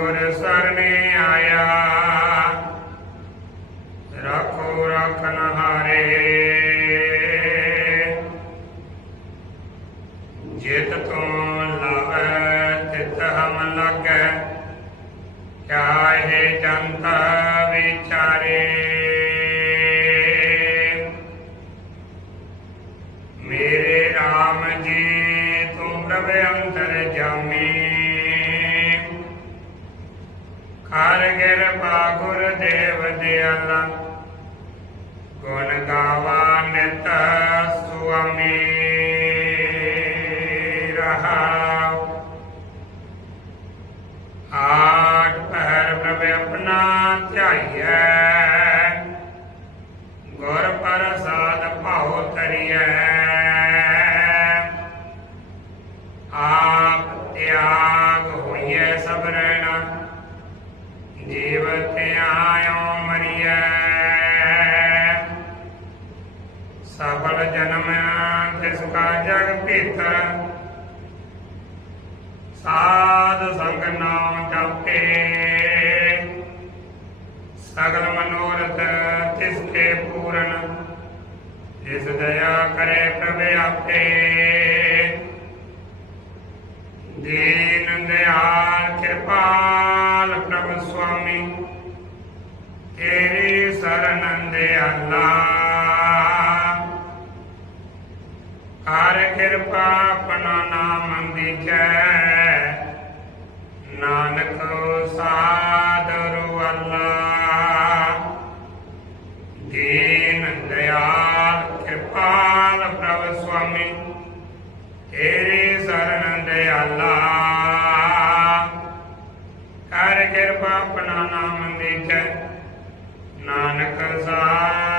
ਗੁਰ ਸਰਨੇ ਆਇਆ। ਰੱਖੋ ਰਖਨ ਹਾਰੇ ਜਿਤ ਤੋਂ ਲਾਵੈ, ਤਿਤ ਹਮ ਲੱਗੈ। ਚਾਹੇ ਇਹ ਵਿਚਾਰੇ। ਮੇਰੇ RAM ਜੀ ਤੂੰ ਪ੍ਰਭ ਅੰਦਰ ਜਾਮੀ। ਕਰ ਕਿਰਪਾ ਗੁਰ ਦੇਵ ਦਿਆਲਾ। ਗੁਣ ਗਾਵਾ ਨਿਤ ਸੁਆਮੀ ਰਹਾਉ। ਆਠ ਪਹਿਰ ਪ੍ਰਭ ਆਪਣਾ ਧਿਆਈਐ। ਧਿਆਇਓ ਮਰੀਐ ਸਫਲ ਜਨਮ ਤਿਸ ਕਾ ਜਗ ਭੀਤਰ ਸਾਧ ਸੰਗ ਨਾਮ ਜਪੇ ਸਗਲ ਮਨੋਰਥ ਤਿਸ ਕੇ ਪੂਰਨ ਇਸ ਦਇਆ ਕਰੇ ਪ੍ਰਭ ਆਪੇ ਦੀਨ ਦਿਆਲ ਕਿਰਪਾ ਸਰਨੰ ਦੇ ਅੱਲਾ ਹਰ ਕਿਰਪਾ ਆਪਣਾ ਨਾਮ ਦੀਖੈ ਨਾਨਕ ਸਾਧਰੂ ਅੱਲਾ ਦੀਨ ਦਇਆਲ ਕਿਰਪਾਲ ਪ੍ਰਭ ਸੁਆਮੀ ਤੇਰੇ ਸਰਨੰ ਦੇ ਅੱਲਾ 'Cause I.